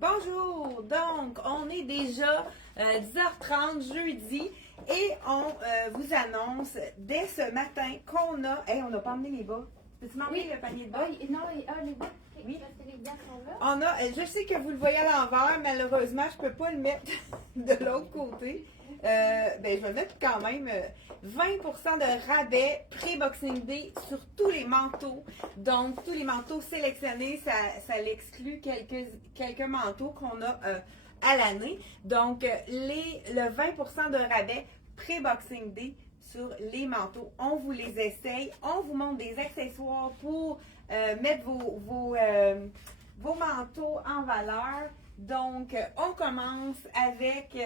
Bonjour! Donc, on est déjà 10h30 jeudi et on vous annonce dès ce matin qu'on a... Hey, on n'a pas emmené les bas. Peux-tu m'emmener le panier de bas? Oui, non, les bas. Oui. Parce que les bas sont là. On a, je sais que vous le voyez à l'envers, malheureusement, je ne peux pas le mettre de l'autre côté. Je vais mettre quand même 20% de rabais pré-Boxing Day sur tous les manteaux. Donc, tous les manteaux sélectionnés, ça l'exclut quelques manteaux qu'on a à l'année. Donc, le 20% de rabais pré-Boxing Day sur les manteaux. On vous les essaye. On vous montre des accessoires pour mettre vos manteaux en valeur. Donc, on commence avec...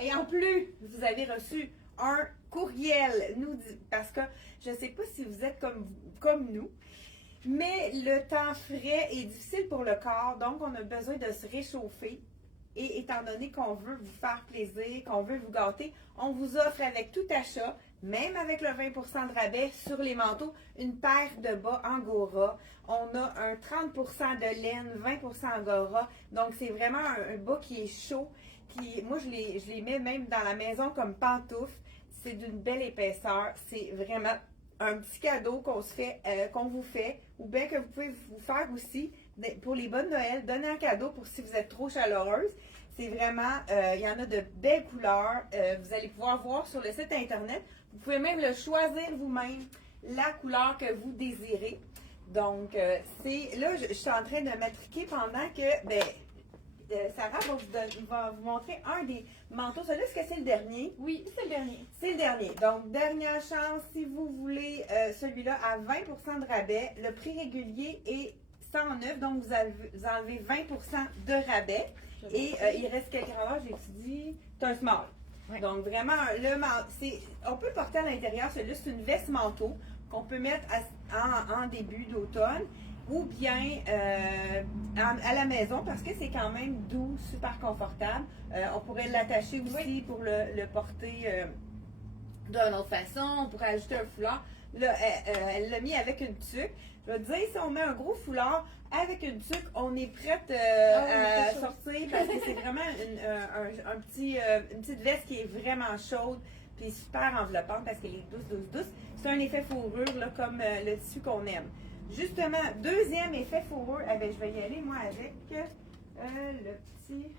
et en plus, vous avez reçu un courriel, parce que je ne sais pas si vous êtes comme nous, mais le temps frais est difficile pour le corps, donc on a besoin de se réchauffer. Et étant donné qu'on veut vous faire plaisir, qu'on veut vous gâter, on vous offre avec tout achat, même avec le 20% de rabais sur les manteaux, une paire de bas Angora. On a un 30% de laine, 20% Angora. Donc, c'est vraiment un bas qui est chaud. Moi, je les mets même dans la maison comme pantoufles. C'est d'une belle épaisseur. C'est vraiment un petit cadeau qu'on vous fait, ou bien que vous pouvez vous faire aussi pour les bonnes Noël. Donner un cadeau pour si vous êtes trop chaleureuse. C'est vraiment, il y en a de belles couleurs. Vous allez pouvoir voir sur le site internet. Vous pouvez même le choisir vous-même, la couleur que vous désirez. Donc, là, je suis en train de m'attriquer pendant que, Sarah va vous montrer un des manteaux. Celui-là, est-ce que c'est le dernier? Oui, c'est le dernier. C'est le dernier. Donc, dernière chance, si vous voulez celui-là à 20% de rabais. Le prix régulier est 109, donc vous enlevez 20% de rabais. Et il reste quelques ravages, j'ai dit, c'est un small. Oui. Donc, vraiment, on peut porter à l'intérieur, celui-là, c'est une veste manteau qu'on peut mettre en début d'automne ou bien à la maison parce que c'est quand même doux, super confortable. On pourrait l'attacher aussi pour le porter d'une autre façon. On pourrait ajouter un foulard. Là, elle l'a mis avec une tuque. Je veux dire, si on met un gros foulard avec une tuque, on est prête à sortir parce que c'est vraiment une petite veste qui est vraiment chaude puis super enveloppante parce qu'elle est douce. C'est un effet fourrure là, comme le tissu qu'on aime. Justement, deuxième effet fourrure, je vais y aller moi avec le petit...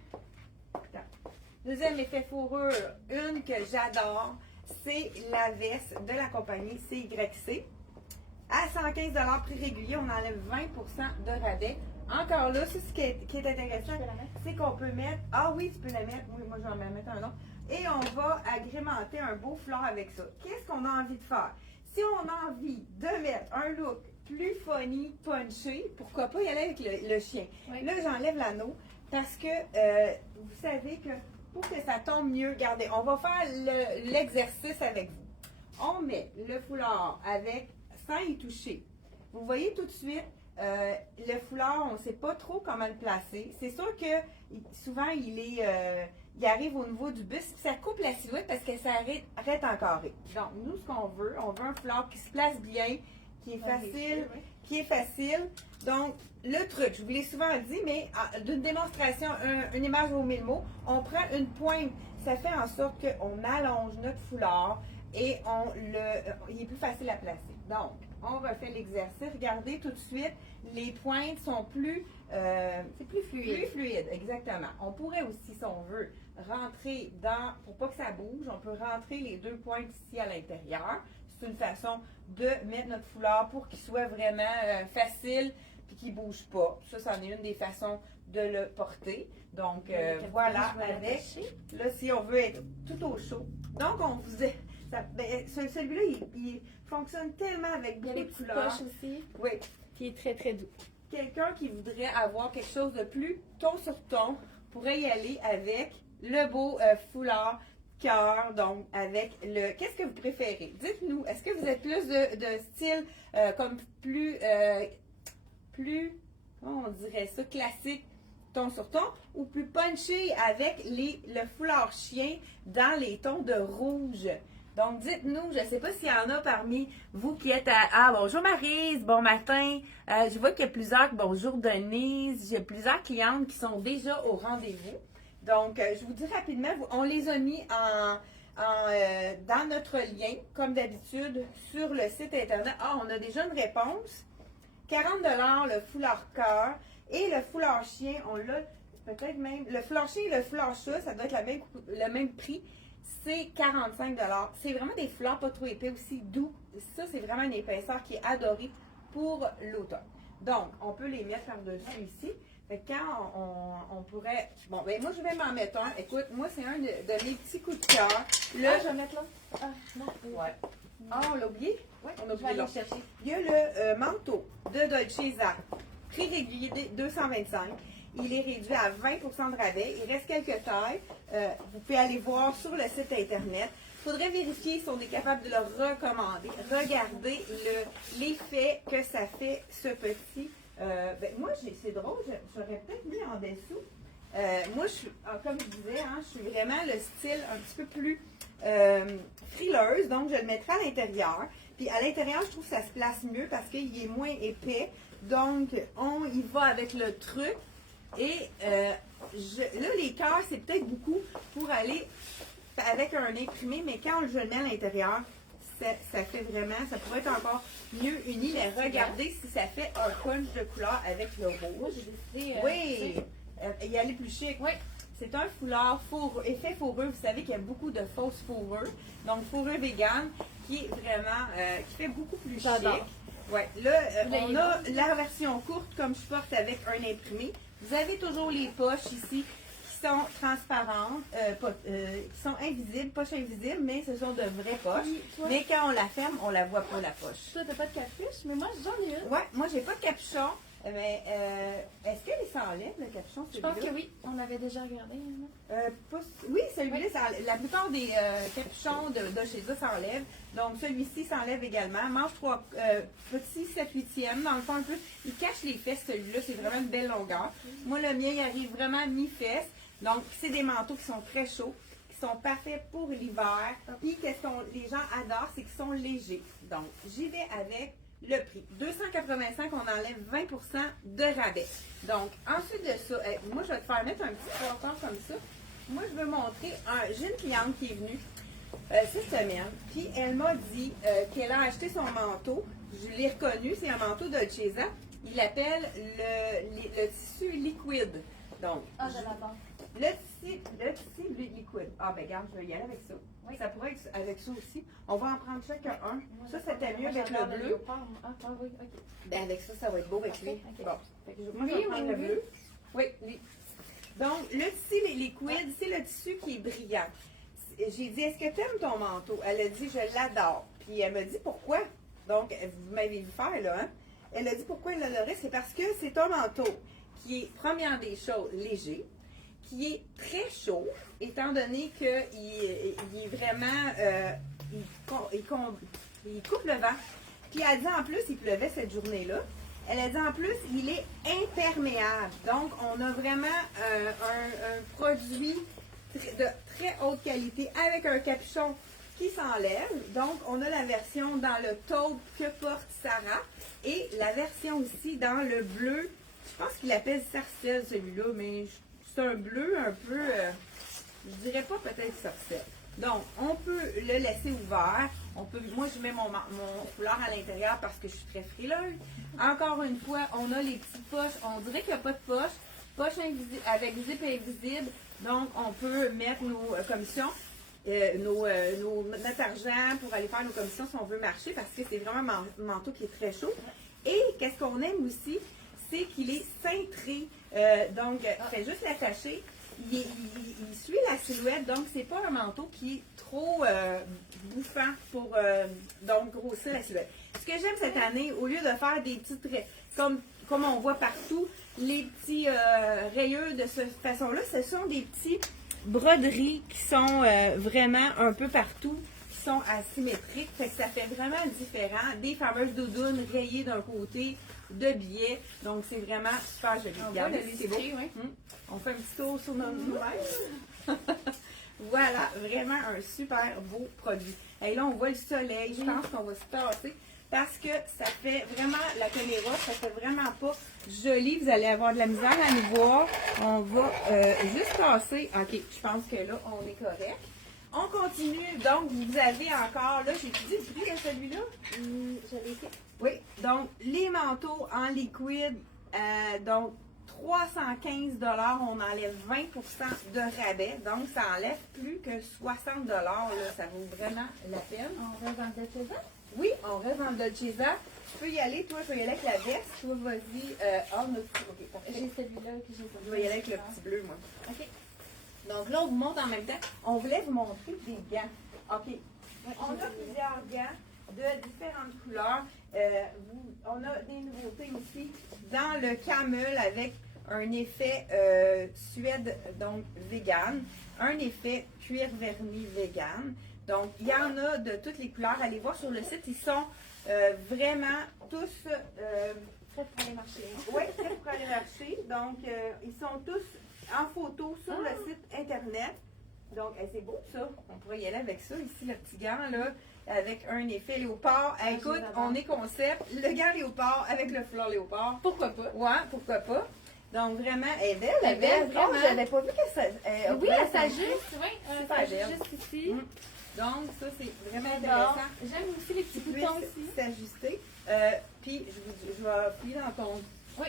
Deuxième effet fourrure, une que j'adore, c'est la veste de la compagnie CYC. À 115 $ prix régulier, on enlève 20% de rabais. Encore là, ce qui est intéressant, c'est qu'on peut mettre... Ah oui, tu peux la mettre. Oui, moi, je vais en mettre un autre. Et on va agrémenter un beau foulard avec ça. Qu'est-ce qu'on a envie de faire? Si on a envie de mettre un look plus funny, punché, pourquoi pas y aller avec le chien? Oui. Là, j'enlève l'anneau parce que vous savez que pour que ça tombe mieux, regardez, on va faire l'exercice avec vous. On met le foulard sans y toucher. Vous voyez tout de suite, le foulard, on ne sait pas trop comment le placer. C'est sûr que souvent, il arrive au niveau du buste, puis ça coupe la silhouette parce que ça arrête en carré. Donc, nous, ce qu'on veut, on veut un foulard qui se place bien, qui est facile. Donc, le truc, je vous l'ai souvent dit, mais d'une démonstration, une image vaut 1000 mots, on prend une pointe. Ça fait en sorte qu'on allonge notre foulard et il est plus facile à placer. Donc, on refait l'exercice. Regardez tout de suite, les pointes sont c'est plus fluide. Plus fluide, exactement. On pourrait aussi, si on veut, rentrer pour pas que ça bouge, on peut rentrer les deux pointes ici à l'intérieur. C'est une façon de mettre notre foulard pour qu'il soit vraiment facile et qu'il ne bouge pas. Ça, c'en est une des façons de le porter. Donc, voilà, là, si on veut être tout au chaud. Donc, on vous celui-là, il fonctionne tellement avec beaucoup de couleurs. Poche aussi. Oui. Qui est très, très doux. Quelqu'un qui voudrait avoir quelque chose de plus ton sur ton pourrait y aller avec le beau foulard cœur, donc avec qu'est-ce que vous préférez? Dites-nous, est-ce que vous êtes plus de style comme plus, comment on dirait ça, classique, ton sur ton, ou plus punché avec le foulard chien dans les tons de rouge? Donc, dites-nous, je ne sais pas s'il y en a parmi vous qui êtes à... Ah, bonjour Maryse, bon matin. Je vois qu'il y a plusieurs... Bonjour Denise. J'ai plusieurs clientes qui sont déjà au rendez-vous. Donc, je vous dis rapidement, on les a mis dans notre lien, comme d'habitude, sur le site Internet. Ah, on a déjà une réponse. 40 $ le foulard cœur et le foulard chien, on l'a peut-être même... Le foulard chien et le foulard chat, ça doit être le même prix. C'est 45 $. C'est vraiment des foulards pas trop épais aussi, doux. Ça, c'est vraiment une épaisseur qui est adorée pour l'automne. Donc, on peut les mettre par-dessus ici. Fait que quand on pourrait... Bon, ben moi, je vais m'en mettre un. Écoute, moi, c'est un de mes petits coups de cœur. Là, je vais mettre là. Ah, non. Ouais. Ah, on l'a oublié? Oui, On a je vais oublié aller là. chercher. Il y a le manteau de Dolce Zara, prix régulier 225. Il est réduit à 20 % de rabais. Il reste quelques tailles. Vous pouvez aller voir sur le site Internet. Il faudrait vérifier si on est capable de le recommander. Regardez l'effet que ça fait, ce petit. Ben, moi, c'est drôle, j'aurais peut-être mis en dessous. Moi, comme je disais, je suis vraiment le style un petit peu plus frileuse. Donc, je le mettrai à l'intérieur. Puis à l'intérieur, je trouve que ça se place mieux parce qu'il est moins épais. Donc, on y va avec le truc. Et là, les cœurs, c'est peut-être beaucoup pour aller avec un imprimé, mais quand je le mets à l'intérieur, ça fait vraiment, ça pourrait être encore mieux uni, mais regardez si ça fait un punch de couleur avec le Moi, rouge. j'ai décidé. Oui, y aller plus chic. Oui. C'est un foulard effet fourrure. Vous savez qu'il y a beaucoup de fausses fourrures. Donc, fourrure vegan qui est vraiment, qui fait beaucoup plus chic. J'adore. Ouais. Là, on Vous a la version courte comme je porte avec un imprimé. Vous avez toujours les poches ici qui sont transparentes, qui sont invisibles, poches invisibles, mais ce sont de vraies poches. Oui, toi. Mais quand on la ferme, on la voit pas la poche. Toi, t'as pas de capuche, mais moi, j'en ai une. Ouais, moi j'ai pas de capuchon. Mais est-ce qu'elle s'enlève le capuchon? Je pense que oui. On avait déjà regardé. Oui, celui-là, la plupart des capuchons de chez eux s'enlèvent. Donc, celui-ci s'enlève également. Manche 3 petits, 7 8e. Dans le fond, un peu, il cache les fesses, celui-là. C'est vraiment une belle longueur. Moi, le mien, il arrive vraiment mi-fesses. Donc, c'est des manteaux qui sont très chauds, qui sont parfaits pour l'hiver. Puis, qu'est-ce que les gens adorent, c'est qu'ils sont légers. Donc, j'y vais avec le prix. 285, on enlève 20 % de rabais. Donc, ensuite de ça, moi, je vais te faire mettre un petit porteur comme ça. Moi, je veux montrer j'ai une cliente qui est venue cette semaine, puis elle m'a dit qu'elle a acheté son manteau. Je l'ai reconnu, c'est un manteau de Chesa. Il l'appelle le tissu liquide. Donc, Ah, je l'adore. le tissu liquide. Ah, ben, regarde, je vais y aller avec ça. Oui. Ça pourrait être avec ça aussi. On va en prendre chacun un. Moi, Ça, c'était mieux avec j'adore le bleu. léopard, moi. Ah, oui, ok. Ben, avec ça, ça va être beau avec lui. Ok. Bon. Fait que moi, je Lui vais prendre ou le lui? bleu. Oui, lui. Donc, le tissu liquide, c'est le tissu qui est brillant. J'ai dit, est-ce que tu aimes ton manteau? Elle a dit, je l'adore. Puis elle m'a dit, pourquoi? Donc, vous m'avez vu faire, là, hein? Elle a dit, pourquoi elle l'adorait? C'est parce que c'est un manteau qui est, première des choses, léger, qui est très chaud, étant donné qu'il est vraiment, il coupe le vent. Puis elle dit en plus, il pleuvait cette journée-là. Elle a dit en plus, il est imperméable. Donc, on a vraiment un produit de très haute qualité avec un capuchon qui s'enlève. Donc, on a la version dans le taupe que porte Sarah et la version aussi dans le bleu. Je pense qu'il appelle sarcelle celui-là, mais c'est un bleu un peu, je dirais pas peut-être sarcelle. Donc, on peut le laisser ouvert. Moi, je mets mon foulard à l'intérieur parce que je suis très frileuse. Encore une fois, on a les petites poches. On dirait qu'il n'y a pas de poche avec zip invisible. Donc, on peut mettre nos commissions, notre argent pour aller faire nos commissions si on veut marcher parce que c'est vraiment un manteau qui est très chaud. Et qu'est-ce qu'on aime aussi, c'est qu'il est cintré. Donc, fait juste l'attacher. Il suit la silhouette, donc c'est pas un manteau qui est trop bouffant pour donc grossir la silhouette. Ce que j'aime cette année, au lieu de faire des petits traits, comme on voit partout, les petits rayures de cette façon-là, ce sont des petits broderies qui sont vraiment un peu partout, qui sont asymétriques, fait que ça fait vraiment différent. Des fameuses doudounes rayées d'un côté, de billets, donc c'est vraiment super joli. On Regardez, voit le c'est beau. lisier, oui. On fait un petit tour sur nous-mêmes. Voilà, vraiment un super beau produit. Et là, on voit le soleil. Je pense qu'on va se tasser parce que ça fait vraiment, la caméra, ça fait vraiment pas joli. Vous allez avoir de la misère à nous voir. On va juste tasser. OK, je pense que là, on est correct. On continue. Donc, vous avez encore, là, j'ai dit le prix de celui-là? Je l'ai fait. Oui, donc les manteaux en liquide, donc 315 on enlève 20 de rabais, donc ça enlève plus que 60 là, ça vaut vraiment la peine. On va dans le Dolce. Oui, on reste dans le Dolce. Tu peux y aller, toi, je vais y aller avec la veste, toi, vas-y, ok, parfait. J'ai celui-là que j'ai pas. Je vais y aller avec le petit bleu, moi. OK. Donc là, on vous montre en même temps, on voulait vous montrer des gants. OK, on a plusieurs gants de différentes couleurs. On a des nouveautés aussi dans le camel avec un effet suède, donc vegan, un effet cuir verni vegan. Donc, il y en a de toutes les couleurs. Allez voir sur le site, ils sont vraiment tous Prêt pour aller marcher. oui, prêts pour aller marcher. Donc, ils sont tous en photo sur le site Internet. Donc, c'est beau ça. On pourrait y aller avec ça. Ici, le petit gant, là, avec un effet léopard. Écoute, on est concept. Le gant léopard avec le foulard léopard. Pourquoi pas? Ouais, pourquoi pas. Donc, vraiment, elle est belle. Elle est belle, Oh, vraiment. je n'avais pas vu qu'elle Oui, elle s'ajuste. Oui, elle Super s'ajuste belle. juste ici. Donc, ça, c'est vraiment J'adore. intéressant. J'aime aussi les petits Tu boutons puisses aussi. s'ajuster. Puis, je vais appuyer Oui.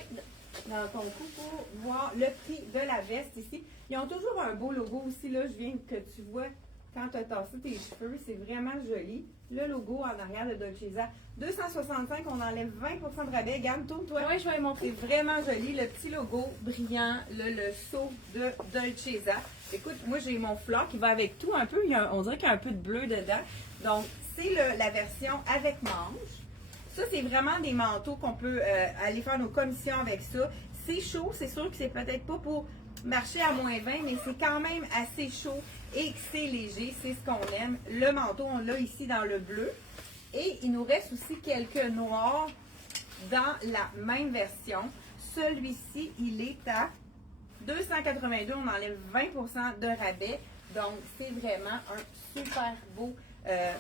dans ton cou pour voir le prix de la veste ici. Ils ont toujours un beau logo aussi, là, je viens que tu vois quand tu as tassé tes cheveux, c'est vraiment joli. Le logo en arrière de Dolceza. 265, on enlève 20 de rabais. Regarde, tourne-toi. Oui, je vais montrer. C'est vraiment joli, le petit logo brillant, le sceau de Dolceza. Écoute, moi j'ai mon foulard qui va avec tout un peu, on dirait qu'il y a un peu de bleu dedans. Donc, c'est la version avec manche. Ça, c'est vraiment des manteaux qu'on peut aller faire nos commissions avec ça. C'est chaud, c'est sûr que c'est peut-être pas pour marcher à -20, mais c'est quand même assez chaud et que c'est léger, c'est ce qu'on aime. Le manteau, on l'a ici dans le bleu. Et il nous reste aussi quelques noirs dans la même version. Celui-ci, il est à 282, on enlève 20 de rabais. Donc, c'est vraiment un super beau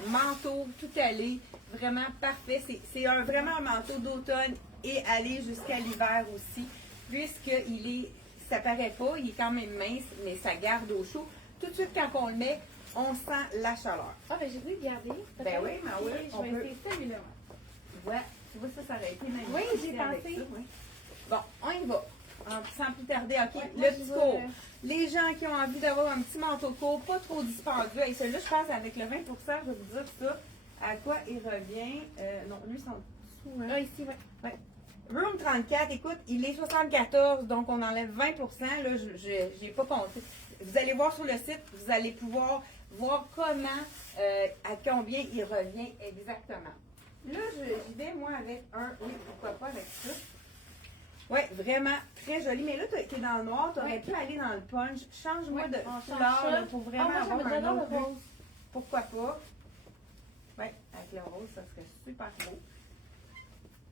manteau tout calé, vraiment parfait. C'est vraiment un manteau d'automne et aller jusqu'à l'hiver aussi, puisqu'il ça paraît pas, il est quand même mince, mais ça garde au chaud. Tout de suite, quand on le met, on sent la chaleur. Ah, ben j'ai voulu garder. Ben oui, mais oui, Je on vais peut. essayer celui-là. Ouais, tu vois, ça aurait été magnifique. Oui, j'ai avec pensé. ça, oui. Bon, on y va. Sans plus tarder, OK, Ouais, le moi, petit je court. vais- Les gens qui ont envie d'avoir un petit manteau court, pas trop dispendieux. Et celui-là, je pense, avec le 20 je vais vous dire ça, à quoi il revient. Non, lui, c'est en dessous. Hein? Ah, ici, oui. Ouais. Room 34, écoute, il est 74, donc on enlève 20 là, je n'ai pas compté. Vous allez voir sur le site, vous allez pouvoir voir comment, à combien il revient exactement. Là, j'y vais, moi, avec un, oui, pourquoi pas avec ça. Oui, vraiment très joli. Mais là, tu es dans le noir, tu aurais Oui. pu aller dans le punch. Change-moi Oui, de on change couleur ça. là, pour vraiment Ah, moi, avoir j'aimerais un bien autre le look. rose. Pourquoi pas? Oui, avec le rose, ça serait super beau.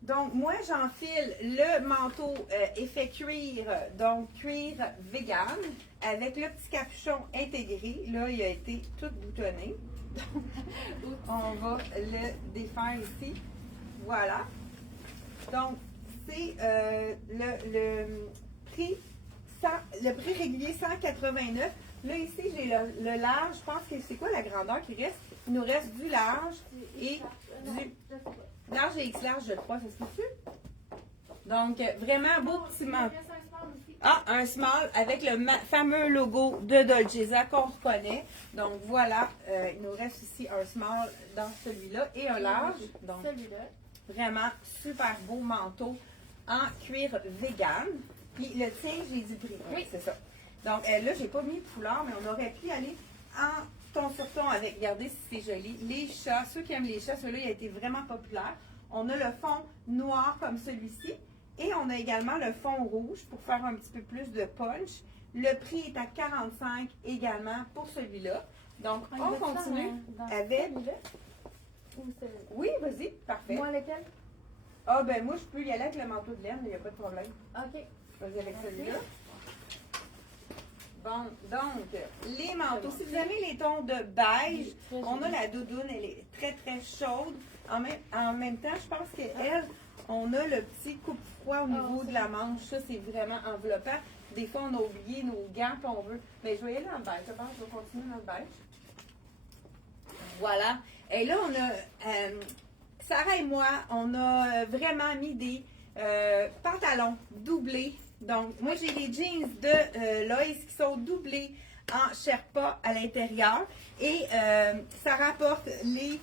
Donc, moi, j'enfile le manteau effet cuir, donc cuir vegan, avec le petit capuchon intégré. Là, il a été tout boutonné. Donc, on va le défaire ici. Voilà. Donc, c'est le prix régulier 189. Là, ici, j'ai le large. Je pense que c'est quoi la grandeur qui reste? Il nous reste du large et du large et X large, je crois. Ça se peut-tu? Donc, vraiment beau petit manteau. Ah, un small avec le fameux logo de Dolceza qu'on reconnaît. Donc, voilà. Il nous reste ici un small dans celui-là et un large. Donc, Celui-là. vraiment super beau manteau en cuir vegan. Puis le tien, j'ai dit prix. Oui, c'est ça. Donc là, j'ai pas mis de foulard, mais on aurait pu aller en ton sur ton avec. Regardez si c'est joli. Les chats, ceux qui aiment les chats, celui-là, il a été vraiment populaire. On a le fond noir comme celui-ci. Et on a également le fond rouge pour faire un petit peu plus de punch. Le prix est à 45 également pour celui-là. Donc, on continue avec... Oui, vas-y, parfait. Moi, lequel? Ah, ben moi, je peux y aller avec le manteau de laine, il n'y a pas de problème. OK. Vas-y avec celui-là. Bon, donc, les manteaux. Si vous aimez les tons de beige, Très on a joli. la doudoune, elle est très, très chaude. En même temps, je pense qu'elle, on a le petit coupe-froid au niveau de la manche. Ça, c'est vraiment enveloppant. Des fois, on a oublié nos gants, puis on veut. Mais je vais y aller dans le beige. Je pense que je vais continuer dans le beige. Voilà. Et là, on a, Sarah et moi, on a vraiment mis des pantalons doublés. Donc, moi, j'ai les jeans de Loïs qui sont doublés en Sherpa à l'intérieur. Et ça rapporte les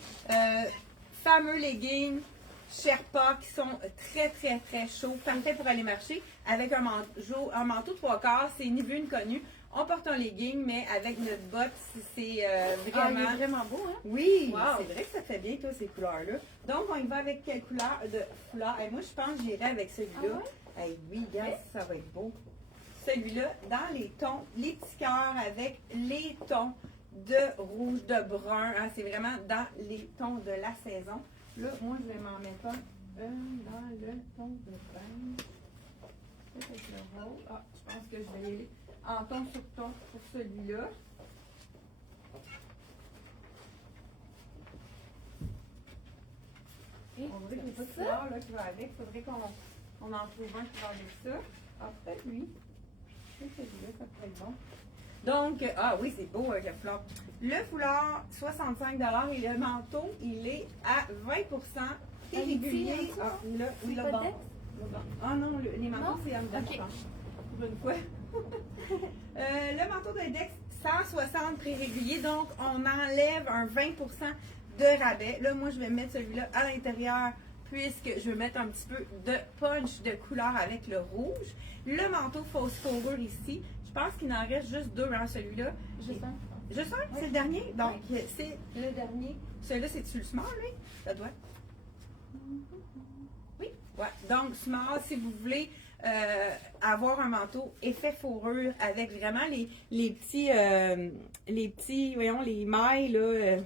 fameux leggings Sherpa qui sont très, très, très chauds. Parfait pour aller marcher avec un manteau 3/4. C'est ni vu ni connu. On porte un legging, mais avec notre botte, c'est vraiment... Il est vraiment beau, hein? Oui, Wow. c'est vrai que ça fait bien, toi, ces couleurs-là. Donc, on y va avec quelle couleur de foulard? Moi, je pense que j'irai avec celui-là. Oui, regarde, ça va être beau. Celui-là, dans les tons, les petits cœurs avec les tons de rouge, de brun. Hein, c'est vraiment dans les tons de la saison. Là, moi, je vais m'en mettre un dans le ton de brun. Peut-être avec le rose. Ah, je pense que je vais y aller en ton sur ton pour celui-là. Et On dirait qu'il n'y a pas de ça. couleur là, qui va avec. Il faudrait qu'on en trouve un qui va avec ça. Ah, peut-être lui. C'est celui-là, ça pourrait être bon. Donc, ah oui, c'est beau avec le foulard. Le foulard, 65 et le manteau, il est à 20 C'est Un régulier. petit, Ah, là, oui, C'est là, pas bon. d'ex? Ah non, les manteaux, Non? c'est en dedans, Ok. je pense. Pour une fois. Le manteau d'index, 160 prix régulier, donc on enlève un 20 de rabais. Là, moi, je vais mettre celui-là à l'intérieur puisque je vais mettre un petit peu de punch de couleur avec le rouge. Le manteau fausse fourrure ici, je pense qu'il en reste juste deux, hein, celui-là. Juste un. Juste un, c'est le dernier. Donc, c'est le dernier. Celui-là, c'est-tu le small, lui? Ça doit. Oui. Ouais. Donc, small, si vous voulez avoir un manteau effet fourrure avec vraiment les petits, voyons, les mailles, là,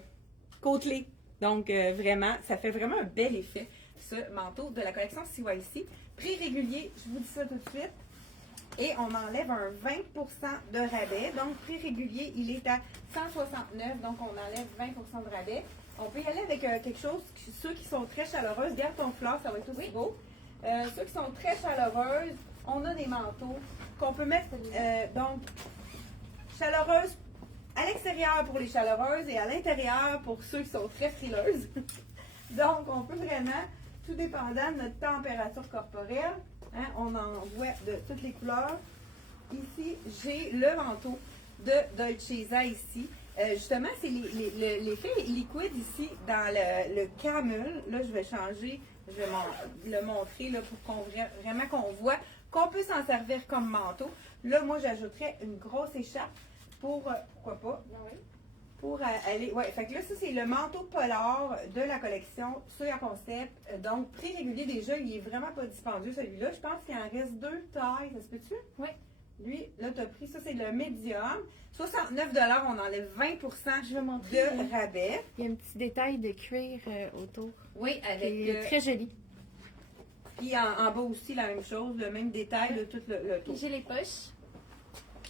côtelées. Donc, vraiment, ça fait vraiment un bel effet, ce manteau de la collection CYC. Prix régulier, je vous dis ça tout de suite. Et on enlève un 20 de rabais. Donc, prix régulier, il est à 169. Donc, on enlève 20 de rabais. On peut y aller avec quelque chose, ceux qui sont très chaleureuses. Garde ton fleur, ça va être aussi beau. Ceux qui sont très chaleureuses, on a des manteaux qu'on peut mettre, donc, chaleureuses à l'extérieur pour les chaleureuses et à l'intérieur pour ceux qui sont très frileuses. Donc, on peut vraiment, tout dépendant de notre température corporelle, hein, on en voit de toutes les couleurs. Ici, j'ai le manteau de Dolcezza ici. Justement, c'est l'effet liquide ici dans le camel. Là, je vais changer, je vais le montrer là, pour vraiment qu'on voit qu'on peut s'en servir comme manteau. Là, moi, j'ajouterais une grosse écharpe pour, pourquoi pas, pour aller, ouais, fait que là, ça, c'est le manteau polar de la collection Soya Concept. Donc, prix régulier déjà, il est vraiment pas dispendieux, celui-là. Je pense qu'il en reste deux tailles, ça se peut-tu? Oui. Lui, là, tu as pris, ça, c'est le médium. 69 on enlève 20 Je vais montrer. de rabais. Il y a un petit détail de cuir autour. Oui, Qui avec. est très joli. Puis en bas aussi, la même chose, le même détail de tout le tour. Puis j'ai les poches.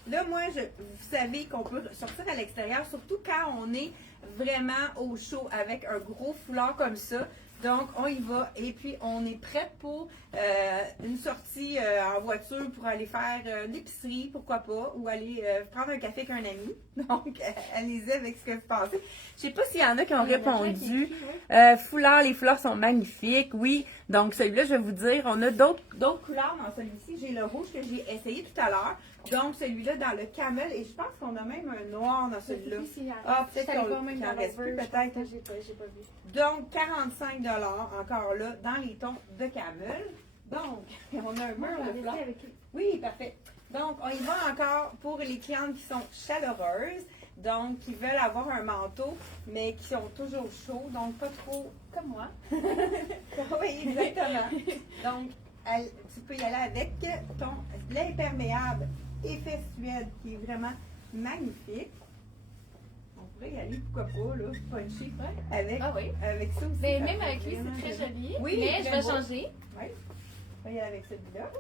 Là, moi, vous savez qu'on peut sortir à l'extérieur, surtout quand on est vraiment au chaud avec un gros foulard comme ça. Donc, on y va et puis on est prête pour une sortie en voiture pour aller faire l'épicerie, pourquoi pas, ou aller prendre un café avec un ami. Donc, allez-y avec ce que vous pensez. Je sais pas s'il y en a qui ont répondu. Foulard, les foulards sont magnifiques, oui. Donc, celui-là, je vais vous dire, on a d'autres couleurs dans celui-ci. J'ai le rouge que j'ai essayé tout à l'heure. Donc, celui-là dans le camel. Et je pense qu'on a même un noir dans celui-là. Ah, peut-être qu'il en reste plus, peut-être. J'ai pas vu. Donc, 45 encore là, dans les tons de camel. Donc, on a un mur de blanc. Oui, parfait. Donc, on y va encore pour les clientes qui sont chaleureuses. Donc, qui veulent avoir un manteau, mais qui sont toujours chauds. Donc, pas trop comme moi. Oui, exactement. Donc, tu peux y aller avec ton l'imperméable effet Suède qui est vraiment magnifique. On pourrait y aller, pourquoi pas, là, punchy, avec, avec ça aussi. Mais ça même fait avec lui, vraiment c'est très bien. joli. Oui, mais je très vais beau. changer. Oui, on va y aller avec celui-là.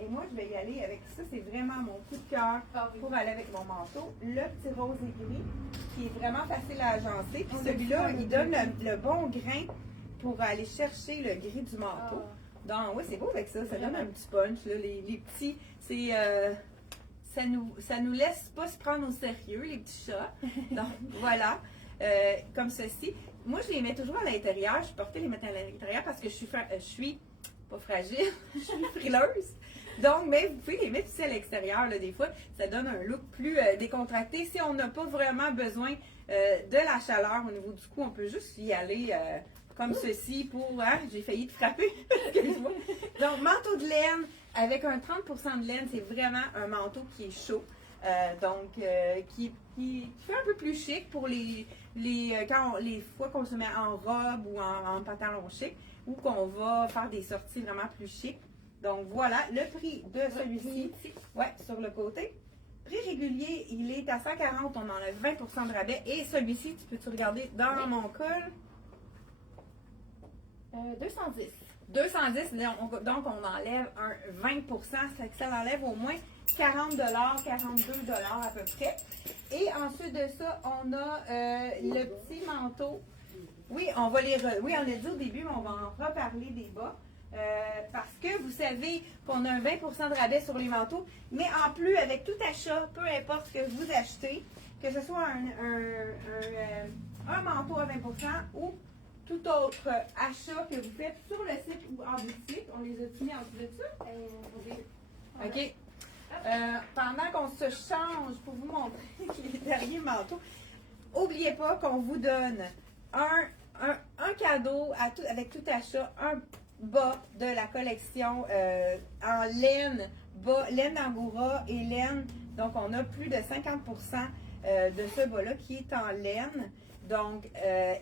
Et moi, je vais y aller avec ça. C'est vraiment mon coup de cœur pour aller avec mon manteau. Le petit rose et gris, qui est vraiment facile à agencer. Puis celui-là, il donne le bon grain pour aller chercher le gris du manteau. Donc, oui, c'est beau avec ça. Ça donne un petit punch. Là. Les petits, c'est... ça nous laisse pas se prendre au sérieux, les petits chats. Donc, voilà. Comme ceci. Moi, je les mets toujours à l'intérieur. Je suis portée les mettre à l'intérieur parce que je suis pas fragile, je suis frileuse. Donc, mais vous pouvez les mettre aussi à l'extérieur, là, des fois. Ça donne un look plus décontracté. Si on n'a pas vraiment besoin de la chaleur au niveau du cou, on peut juste y aller comme ceci pour... Hein, j'ai failli te frapper. Excuse-moi. Donc, manteau de laine avec un 30% de laine, c'est vraiment un manteau qui est chaud. Qui fait un peu plus chic pour les fois qu'on se met en robe ou en pantalon chic ou qu'on va faire des sorties vraiment plus chic. Donc voilà, le prix de celui-ci, ouais, sur le côté. Prix régulier, il est à 140, on enlève 20% de rabais. Et celui-ci, tu peux-tu regarder dans mon col? 210. 210, donc on enlève un 20%, ça enlève au moins 40 $, 42 $ à peu près. Et ensuite de ça, on a le petit manteau. Oui, on l'a dit au début, mais on va en reparler des bas. Parce que vous savez qu'on a un 20% de rabais sur les manteaux, mais en plus, avec tout achat, peu importe ce que vous achetez, que ce soit un manteau à 20% ou tout autre achat que vous faites sur le site ou en boutique, on les a mis en dessous de ça. OK. Pendant qu'on se change pour vous montrer les derniers manteaux, n'oubliez pas qu'on vous donne un cadeau avec tout achat, un bas de la collection en laine, laine d'Angora et laine. Donc, on a plus de 50% de ce bas-là qui est en laine. Donc,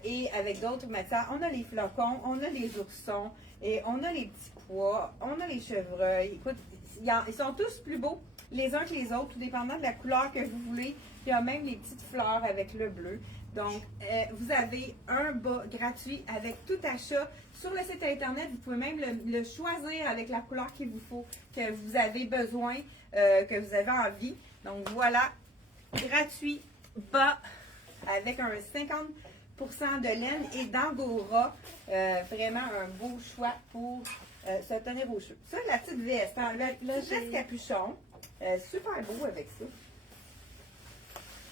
et avec d'autres matières, on a les flocons, on a les oursons, et on a les petits pois, on a les chevreuils. Écoute, ils sont tous plus beaux les uns que les autres, tout dépendant de la couleur que vous voulez. Il y a même les petites fleurs avec le bleu. Donc, vous avez un bas gratuit avec tout achat sur le site internet. Vous pouvez même le choisir avec la couleur qu'il vous faut, que vous avez besoin, que vous avez envie. Donc, voilà, gratuit, bas, avec un 50% de laine et d'Angora. Vraiment un beau choix pour se tenir au chaud. Ça, la petite veste, hein, le veste capuchon, super beau avec ça.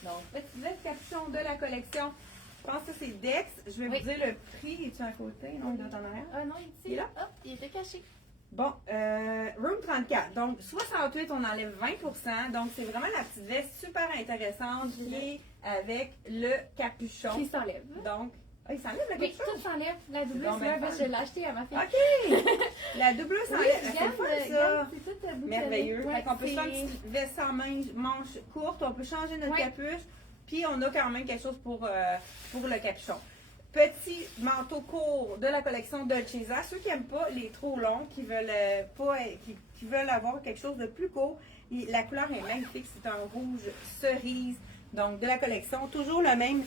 Donc, petite veste capuchon de la collection. Je pense que c'est Dex. Je vais vous dire le prix. Es-tu à côté? Non, il est en arrière. Ah non, il est là. Hop, il était caché. Bon, Room 34. Donc, 68, on enlève 20%. Donc, c'est vraiment la petite veste super intéressante qui est avec le capuchon. Qui s'enlève. Donc, il s'enlève le Oui, capuchon? tout s'enlève. La double, Bon, je l'ai acheté à ma fille. OK! La double s'enlève. Oui, C'est fun, ça. c'est tout boutonné. Merveilleux. Ouais, Fait qu'on peut faire une petite veste sans manche courte. On peut changer notre Ouais. capuche. Puis, on a quand même quelque chose pour le capuchon. Petit manteau court de la collection Dolcezza. Ceux qui n'aiment pas les trop longs, qui veulent qui veulent avoir quelque chose de plus court, la couleur est magnifique. C'est un rouge cerise. Donc, de la collection. Toujours le même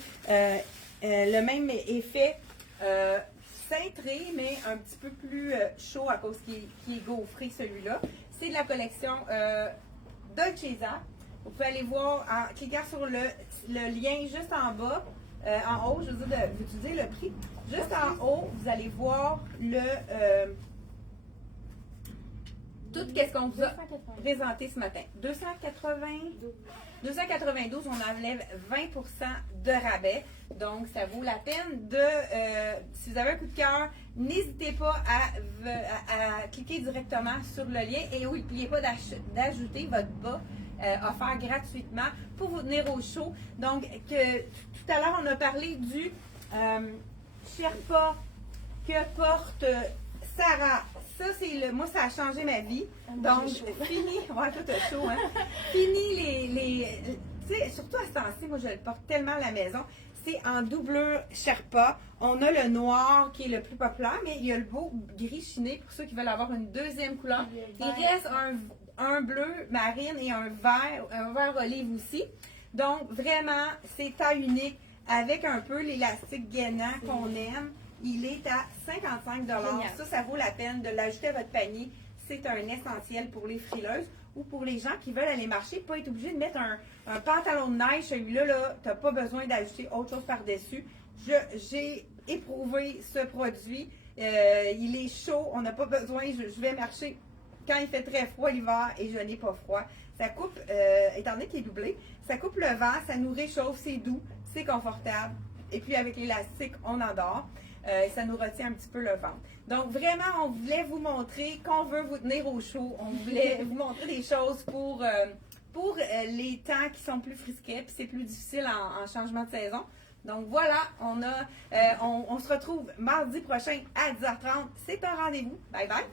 effet cintré, mais un petit peu plus chaud à cause qu'il est gaufré, celui-là. C'est de la collection Dolcezza. Vous pouvez aller voir en cliquant sur le lien juste en bas. En haut, je veux dire, d'utiliser le prix. Juste en haut, vous allez voir tout ce qu'on vous a présenté ce matin. 292, on enlève 20% de rabais. Donc, ça vaut la peine de... si vous avez un coup de cœur, n'hésitez pas à cliquer directement sur le lien. Et n'oubliez pas d'ajouter votre bas offert gratuitement pour vous tenir au chaud. Donc, tout à l'heure, on a parlé du Sherpa que porte Sarah. Ça, moi, ça a changé ma vie. Donc, fini. Ouais, toi, t'as chaud, hein? Fini tu sais, surtout à ce temps-ci, moi, je le porte tellement à la maison. C'est en doublure Sherpa. On a le noir qui est le plus populaire, mais il y a le beau gris chiné pour ceux qui veulent avoir une deuxième couleur. Il reste un bleu marine et un vert olive aussi. Donc, vraiment, c'est taille unique avec un peu l'élastique gainant qu'on aime. Il est à 55 $. Ça vaut la peine de l'ajouter à votre panier. c'est un essentiel pour les frileuses ou pour les gens qui veulent aller marcher, pas être obligé de mettre un pantalon de neige. Celui-là, là, tu n'as pas besoin d'ajouter autre chose par-dessus. J'ai éprouvé ce produit. Il est chaud, on n'a pas besoin. Je vais marcher quand il fait très froid l'hiver et je n'ai pas froid. Ça coupe, étant donné qu'il est doublé, ça coupe le vent, ça nous réchauffe, c'est doux, c'est confortable. Et puis avec l'élastique, on adore. Ça nous retient un petit peu le ventre. Donc vraiment, on voulait vous montrer qu'on veut vous tenir au chaud. On voulait vous montrer des choses pour les temps qui sont plus frisquets, puis c'est plus difficile en changement de saison. Donc voilà, on se retrouve mardi prochain à 10h30. C'est un rendez-vous. Bye bye!